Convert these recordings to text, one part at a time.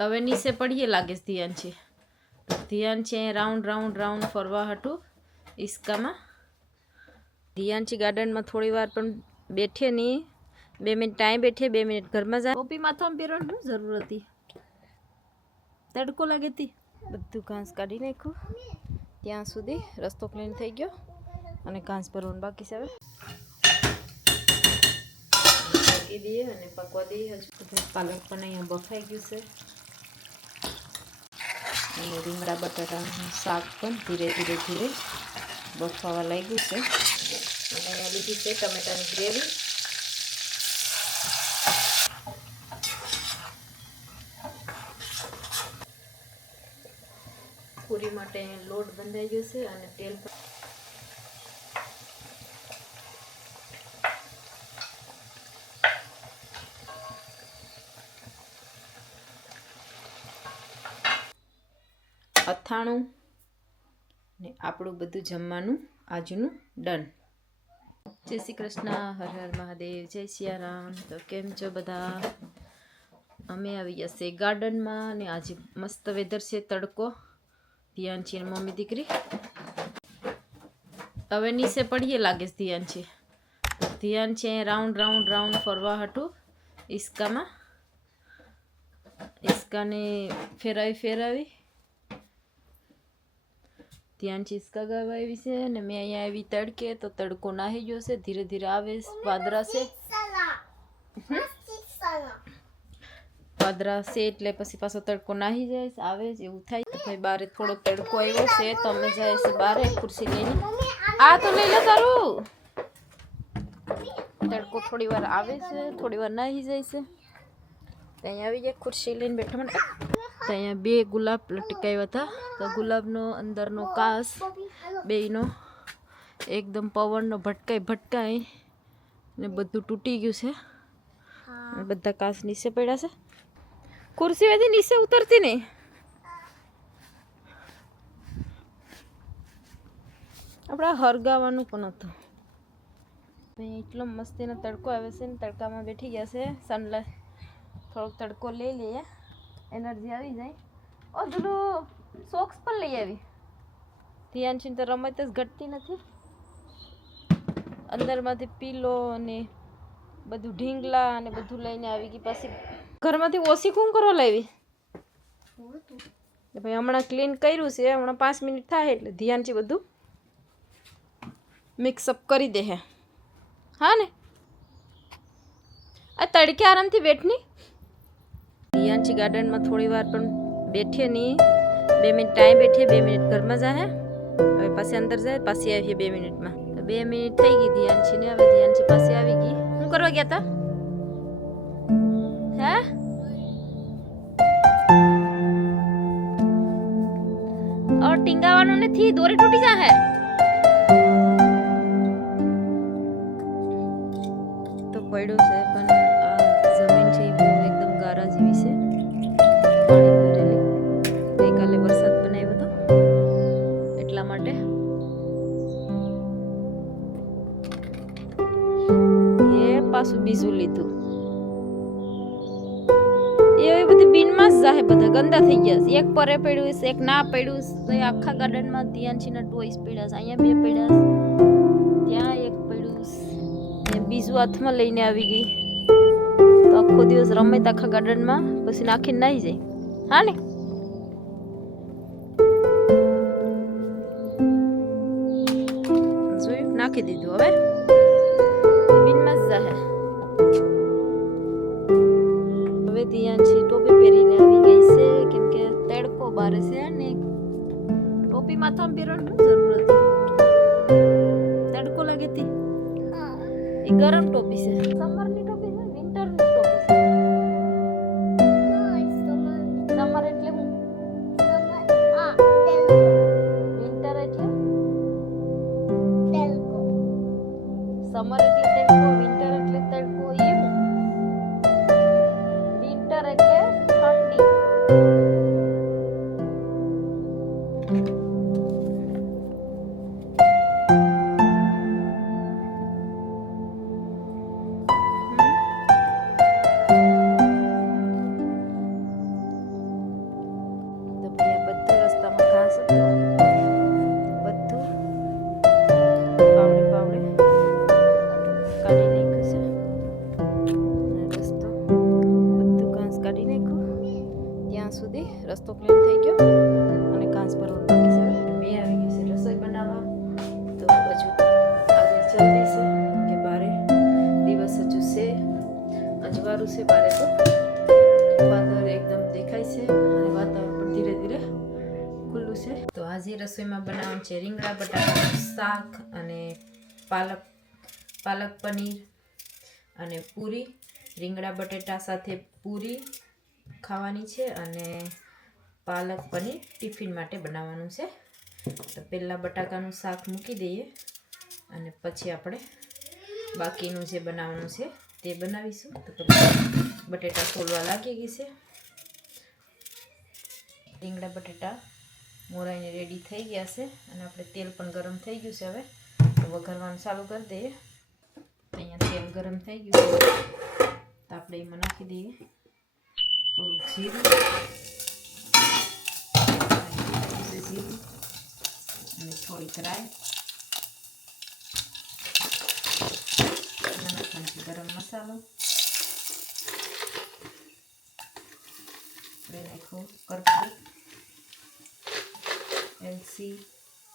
હવે નીચે પડીએ લાગે છે ધ્યાન છે ધ્યાન છે રાઉન્ડ રાઉન્ડ રાઉન્ડ ફરવા હતું ઇસ્કામાં ધ્યાન છે ગાર્ડનમાં થોડી વાર પણ બેઠે નહીં બે મિનિટ ટાઈમ બેઠે બે મિનિટ ઘરમાં જાય ટોપી માથામાં પહેરવાની શું જરૂર હતી તડકો લાગે હતી બધું ઘાસ કાઢી નાખ્યું। ત્યાં સુધી રસ્તો ક્લીન થઈ ગયો અને ઘાસ ભરવાનું બાકી છે હવે. દઈએ અને પકવા દઈએ હજુ. પાલક પણ અહીંયા બફાઈ ગયું છે. અને રીંગણા બટાટાનું શાક પણ ધીરે ધીરે ધીરે બફાવા લાગ્યું છે. અને અહીંયા લીધી છે ટમેટાની ગ્રેવી. પૂરી માટે લોટ બંધાઈ ગયો છે અને તેલ અથાણું ને આપણું બધું જમવાનું આજનું ડન જય શ્રી કૃષ્ણ, હર હર મહાદેવ, જય સિયારામ. તો કેમ છો બધા? અમે આવી ગયા છે ગાર્ડનમાં ને આજે મસ્ત વેધર છે, તડકો. ધ્યાન છે મમ્મી દીકરી? હવે નીચે પડીએ લાગે છે ધ્યાન છે. ધ્યાન છે રાઉન્ડ રાઉન્ડ રાઉન્ડ ફરવા હતું ઈસ્કામાં. ઈસ્કાને ફેરવી ફેરવી ધ્યાન ચીસકા ગાવા આવી છે અને મેં અહીંયા આવી તડકે તો તડકો નાહી ગયો છે ધીરે ધીરે આવે છે, વાદળા છે વાદળા છે એટલે પછી પાછો તડકો નાહી જાય છે, આવે છે એવું થાય તો ભાઈ બારે થોડો તડકો આવ્યો છે તો અમે જાય છે બારે ખુરશી લઈને આ તો લઈ લો તારું તડકો થોડી વાર આવે છે થોડી વાર નાહી જાય છે તો અહીંયા આવી જાય ખુરશી લઈને બેઠા મને તો અહીંયા બે ગુલાબ લટકાવ્યા હતા. તો ગુલાબનો અંદરનો કાસ બેયનો એકદમ પવનનો ભટકાઈ ભટકાઈ ને બધું તૂટી ગયું છે. બધા કાસ નીચે પડ્યા છે. ખુરશી વેથી નીચે ઉતરતી નહીં. આપણે હરગાવાનું પણ હતું. એટલો મસ્તીનો તડકો આવે છે ને તડકામાં બેઠી ગયા છે. સનલાઈટ થોડોક તડકો લઈ લઈએ. એનર્જી આવી જાય. ઓ પેલું સોક્સ પણ લઈ આવી. ધ્યાન તો રમત જ ઘટતી નથી. અંદરમાંથી પીલો અને બધું ઢીંગલા અને બધું લઈને આવી ગઈ. પાછી ઘરમાંથી ઓછી કું કરો લાવી ભાઈ હમણાં ક્લીન કર્યું છે, હમણાં પાંચ મિનિટ થાય એટલે ધ્યાનથી બધું મિક્સઅપ કરી દે હા ને? આ તડકે આરામથી બેઠની? રિયાન્ચી ગાર્ડનમાં થોડી વાર પણ બેઠીએ નહીં. બે મિનિટ ટાઈમ બેઠીએ, બે મિનિટ ઘરમાં જાય હવે પાછી અંદર જાય, પાછી આવીએ બે મિનિટમાં. તો બે મિનિટ થઈ ગઈ ધ્યાનચી ને હવે ધ્યાનચી પાછી આવી ગઈ. શું કરવા ગયા તા? હે? ઓર ટીંગાવાનું નથી, દોરી તૂટી જા હે તો પડ્યું છે. પણ થઈ ગયા એક પરે પડ્યું છે, એક ના પડ્યું છે. આખા ગાર્ડનમાં ધ્યાન છે ને ટોઈસ પડ્યા છે. અહીંયા બે પડ્યા છે. ત્યાં એક પડ્યું છે. બીજું હાથમાં લઈને આવી ગઈ. તો આખો દિવસ રમે આખા ગાર્ડનમાં પછી નાખીને નાઈ જાય. હા ને? નાખી દીધું હવે? માથામાં પહેરવાની જરૂર હતી તડકો લાગે તી? ગરમ ટોપી છે. અજવાળું છે બારે તો. વાદળ એકદમ દેખાય છે અને વાતાવરણ પણ ધીરે ધીરે ખુલ્લું છે. તો આજે રસોઈમાં બનાવવાનું છે, રીંગણા બટાકાનું શાક અને પાલક પાલક પનીર અને પૂરી. રીંગણા, બટેટા સાથે પૂરી ખાવાની છે અને પાલક પનીર ટિફિન માટે બનાવવાનું છે. તો પહેલાં બટાકાનું શાક મૂકી દઈએ અને પછી આપણે બાકીનું જે બનાવવાનું છે તે બનાવીશું. તો બટેટા ફોલવા લાગી ગઈ છે. રીંગણા, બટેટા મોરાઈને રેડી થઈ ગયા છે અને આપણે તેલ પણ ગરમ થઈ ગયું છે હવે. તો વઘારવાનું ચાલુ કરી દઈએ. અહીંયા તેલ ગરમ થઈ ગયું છે. તો આપણે એમાં નાખી દઈએ. થોડુંક જીરું જીરું. અને થોડીક રાઈ. એમાં નાખવાનું છે ગરમ મસાલો આપણે નાખ્યું કરપૂર એલસી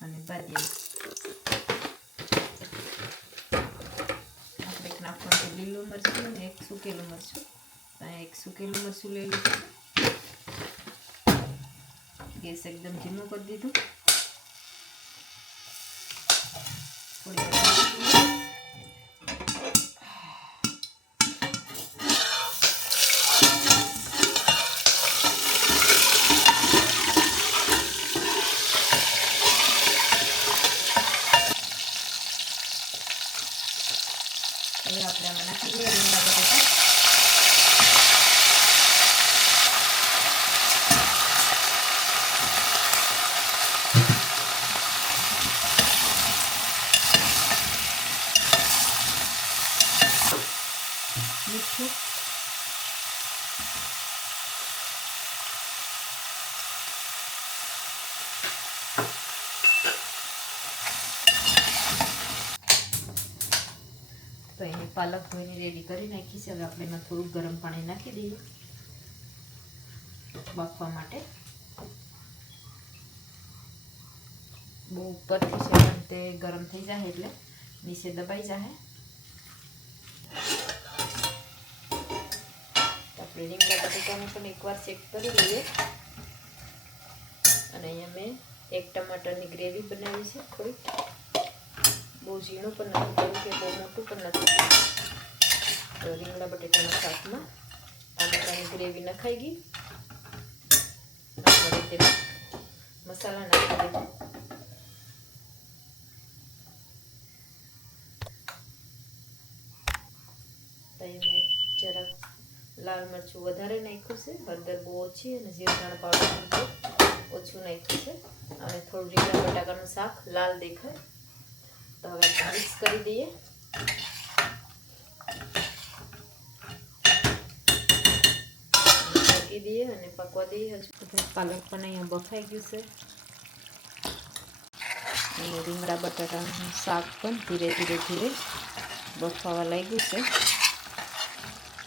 અને બાજરી આપણે નાખવાનું લીલું મરચું અને એક સુકેલું મરચું એક સુકેલું મરચું લઈ લીધું ગેસ એકદમ ધીમું કરી દીધું થોડી વાર રાખીએ. હવે આપણે આમાં નાખી દઈએ રીંગણા બટેટા મીઠું તો એને પાલક ધોઈને રેડી કરી નાખી છે. હવે આપણે એમાં થોડું ગરમ પાણી નાખી દઈએ. બાફવા માટે. બહુ ઉપરથી છે તે ગરમ થઈ જાય એટલે નીચે દબાઈ જાય આપણે બટેટાને પણ એકવાર ચેક કરી લઈએ. અને અહીંયા મેં એક ટમાટરની ગ્રેવી બનાવી છે થોડીક બહુ ઝીણું પણ નથી કર્યું કે બહુ મોટું પણ નથી. રીંગણા બટેટાના શાકમાં ટામેટાની ગ્રેવી નખાઈ ગઈ. હવે તેમાં મસાલા નાખી દીધું. તો અહીં મેં જરાક લાલ મરચું વધારે નાખ્યું છે. હળદર બહુ ઓછી અને જીરું પાવડર ઓછું નાખ્યું છે. અને થોડું રીંગણા બટાકાનું શાક લાલ દેખાય. તો હવે મિક્સ કરી દઈએ. મૂકી દઈએ અને પકવા દઈએ હજુ. પાલક પણ અહીંયા બફાઈ ગયું છે. અને રીંગણા બટાટાનું શાક પણ ધીરે ધીરે ધીરે બફાવા લાગ્યું છે.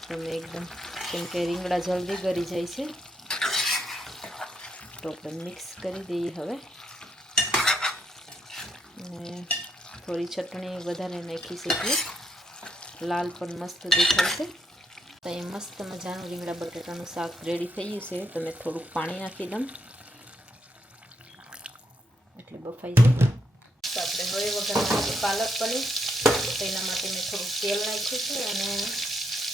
તમે એકદમ કેમ કે રીંગણા જલ્દી ગરી જાય છે. તો આપણે મિક્સ કરી દઈએ હવે. અને થોડી ચટણી વધારે નાખી એટલે લાલ પણ મસ્ત દેખાય છે. તો એ મસ્ત મજાનું રીંગણા બટેટાનું શાક રેડી થઈ ગયું છે. તો મેં થોડુંક પાણી નાખી દઉં. એટલે બફાઈ જાય. તો આપણે હવે વગર પાલક પનીર તેના માટે મેં થોડુંક તેલ નાખ્યું છે અને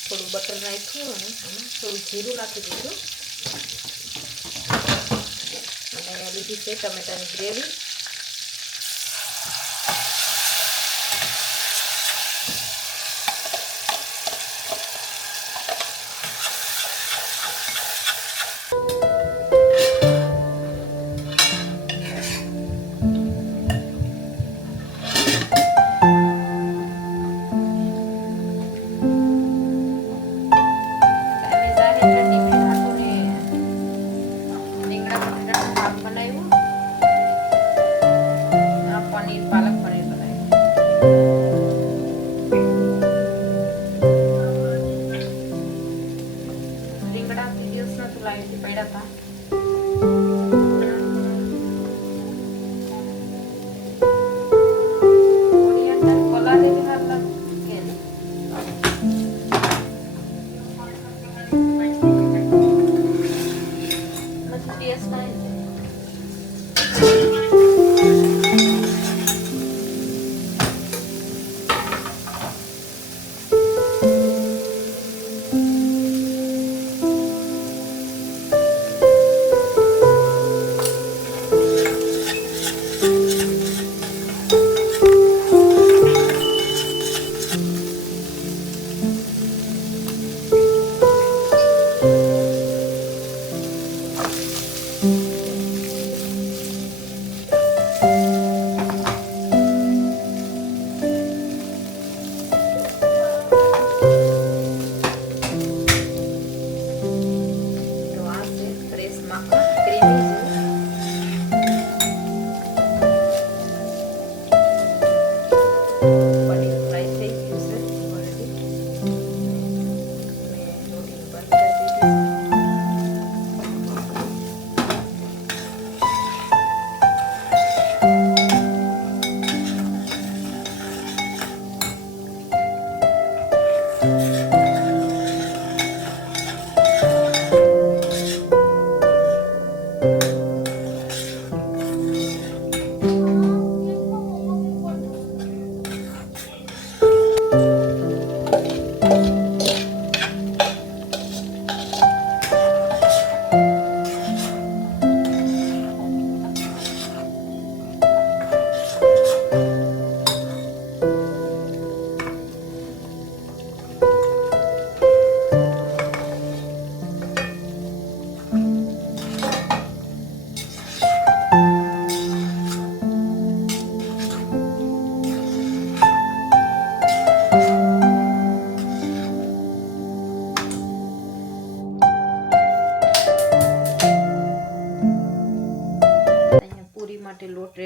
થોડું બટર નાખ્યું અને આમાં થોડું જીરું નાખી દીધું. અને લીધી છે ટમેટાની ગ્રેવી.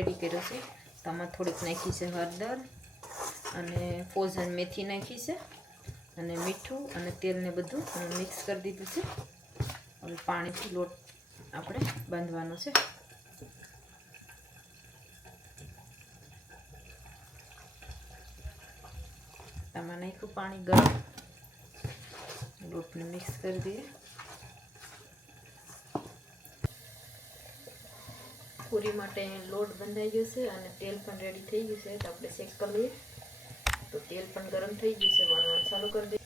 રેડી કર્યો છે. આમાં થોડીક નાખી છે હળદર અને ફોઝન મેથી નાખી છે અને મીઠું અને તેલને બધું મિક્સ કરી દીધું છે. હવે પાણીથી લોટ આપણે બાંધવાનો છે. આમાં નાખ્યું પાણી ગરમ. લોટને મિક્સ કરી દઈએ. પૂરી માટે લોટ બંધાઈ ગયો છે અને તેલ પણ રેડી થઈ ગયું છે. તો આપણે શેક કરી લઈએ. તો તેલ પણ ગરમ થઈ ગયું છે. વણવાનું ચાલુ કરી દઈએ.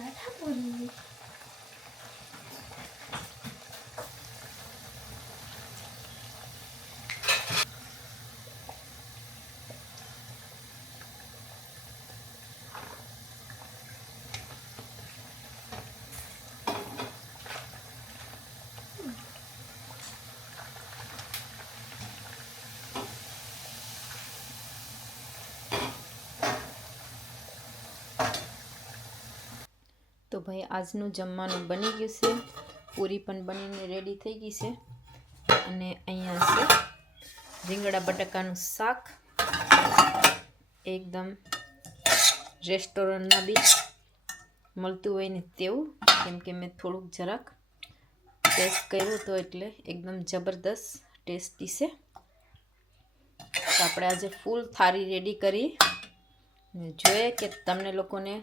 来他不理你 તો ભાઈ, આજનું જમવાનું બની ગયું છે. પૂરી પણ બનીને રેડી થઈ ગઈ છે. અને અહીંયા છે રીંગણા બટાકાનું શાક. એકદમ રેસ્ટોરન્ટના બી મળતું હોય ને તેવું, કેમ કે મેં થોડુંક જરાક ટેસ્ટ કર્યું તો એટલે એકદમ જબરદસ્ત ટેસ્ટી છે. તો આપણે આજે ફૂલ થાળી રેડી કરી. જોઈએ કે તમને લોકોને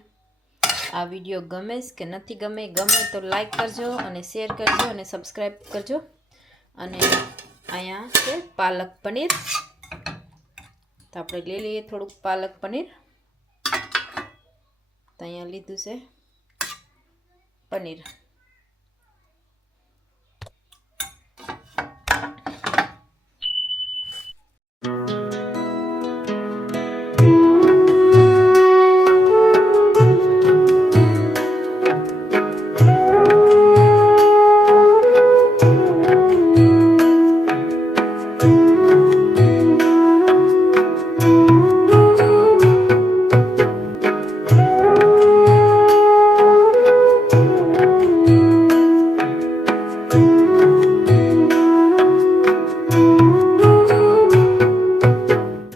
આ વીડિયો ગમે કે નથી ગમે ગમે તો લાઈક કરજો અને શેર કરજો અને સબસ્ક્રાઈબ કરજો. અને અહીંયા છે પાલક પનીર. તો આપણે લઈ લઈએ થોડુંક પાલક પનીર. તો અહીંયા લીધું છે પનીર.